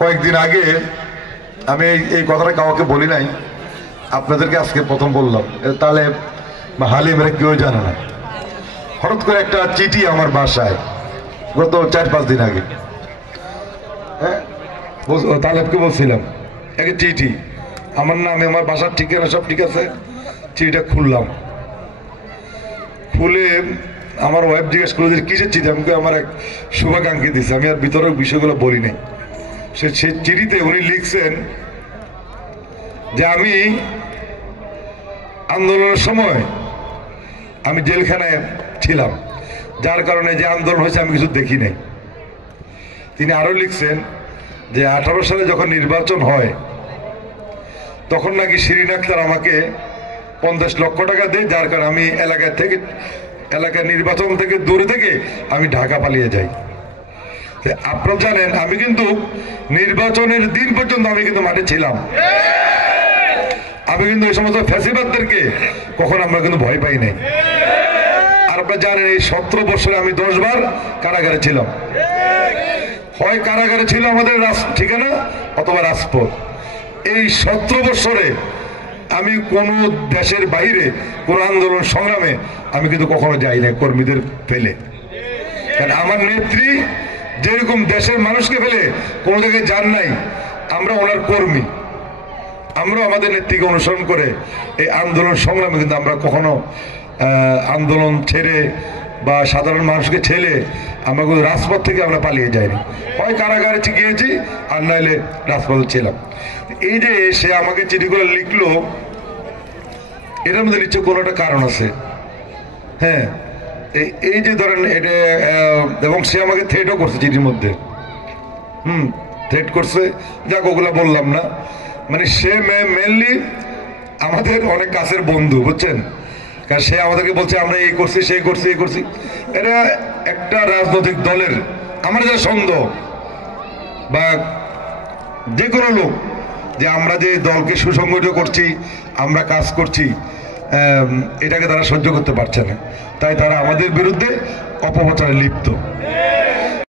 কয়েকদিন আগে আমি এই কথাটা কাউকে বলি নাই, আপনাদেরকে আজকে প্রথম বললাম। তাহলে হালিম এরা কেউ জানে না। হঠাৎ করে একটা চিঠি আমার বাসায় গত 4-5 দিন আগে, হ্যাঁ তালেবকে বলছিলাম একটা চিঠি, আমার নামে, আমার বাসার ঠিকানা সব ঠিক আছে। চিঠিটা খুললাম, খুলে আমার ওয়াইফ জিজ্ঞেস করলো যে কিসের চিঠি। আমাকে আমার এক শুভাকাঙ্ক্ষী দিচ্ছে, আমি আর ভিতরের বিষয়গুলো বলি নাই। সে চিঠিতে উনি লিখছেন যে আমি আন্দোলনের সময় আমি জেলখানায় ছিলাম, যার কারণে যে আন্দোলন হয়েছে আমি কিছু দেখি নাই। তিনি আরো লিখছেন যে 18 সালে যখন নির্বাচন হয় তখন নাকি শিরিন আক্তার আমাকে 50 লক্ষ টাকা দেয়, যার কারণে আমি এলাকার নির্বাচন থেকে দূরে থেকে আমি ঢাকা পালিয়ে যাই। আপনারা জানেন আমি কিন্তু নির্বাচনের দিন পর্যন্ত আমি কিন্তু মাঠে ছিলাম। আমি কিন্তু এই সমস্ত ফ্যাসিবাদদেরকে কখন আমরা কিন্তু ভয় পাই নাই। আর আপনারা জানেন এই 17 বছরে আমি 10 বার কারাগারে ছিলাম। হয় কারাগারে ছিল আমাদের ঠিকানা অথবা রাজপথ। এই 17 বছরে আমি কোন দেশের বাইরে কোন আন্দোলন সংগ্রামে আমি কিন্তু কখনো যাই না কর্মীদের ফেলে। কারণ আমার নেত্রী যেরকম দেশের মানুষকে ফেলে কোনো জায়গায় যান নাই, আমরা ওনার কর্মী, আমরা আমাদের নেত্রীকে অনুসরণ করে এই আন্দোলন সংগ্রামে কিন্তু আমরা কখনো আন্দোলন ছেড়ে বা সাধারণ মানুষকে ছেড়ে আমরা কিন্তু রাজপথ থেকে আমরা পালিয়ে যাইনি। হয় কারাগারে গিয়েছি আর নাইলে রাজপথে ছিলাম। এই যে সে আমাকে চিঠিগুলো লিখলো, এটার মধ্যে নিশ্চয় কোনো একটা কারণ আছে। হ্যাঁ, এই যে ধরেন এটা, এবং সে আমাকে থ্রেটও করছে চিঠির মধ্যে। থ্রেট করছে, যাক ওগুলা বললাম না। মানে সে মেনলি আমাদের অনেক কাছের বন্ধু, বুঝছেন। কারণ সে আমাদেরকে বলছে আমরা এই করছি সেই করছি এই করছি। এটা একটা রাজনৈতিক দলের আমার যা সন্দেহ বা যে কোনো লোক যে আমরা যে দলকে সুসংগঠিত করছি, আমরা কাজ করছি, এটাকে তারা সহ্য করতে পারছে না, তাই তারা আমাদের বিরুদ্ধে অপপ্রচারে লিপ্ত।